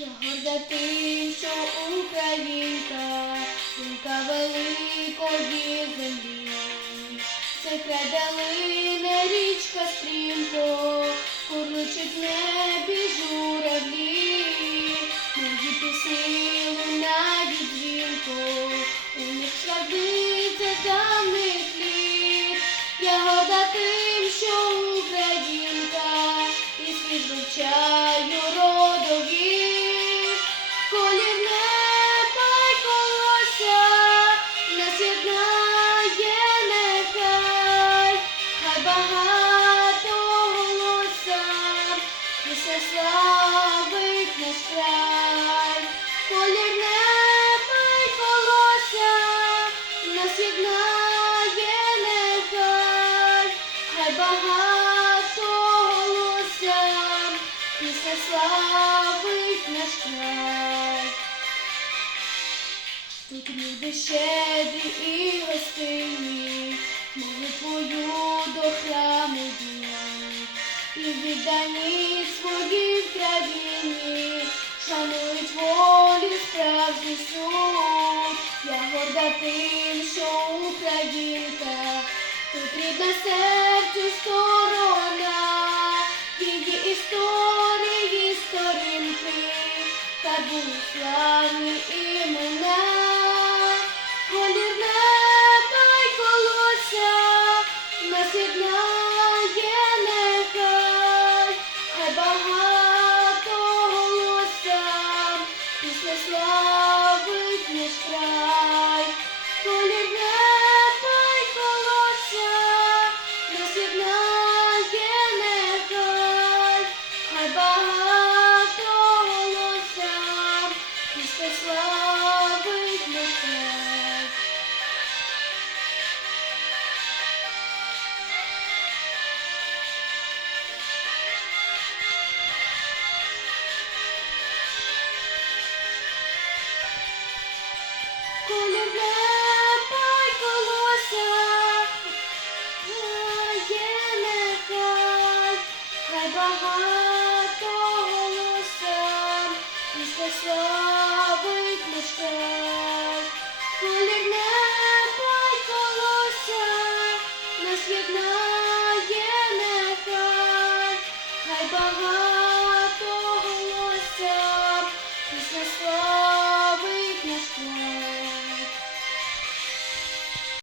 Я горда тим, що Українка, донька великої землі. Це край річка стрімко, славить наш край. Тут люди щедрі і гостинні, молитвою до храму йдуть, і віддані своїй країні, шанують волю справжній суд. Я горда тим, що Українка, тут рідна серцю славні імена, колір неба й колося, нас єднає нехай, хай багато голоса, після Colorado.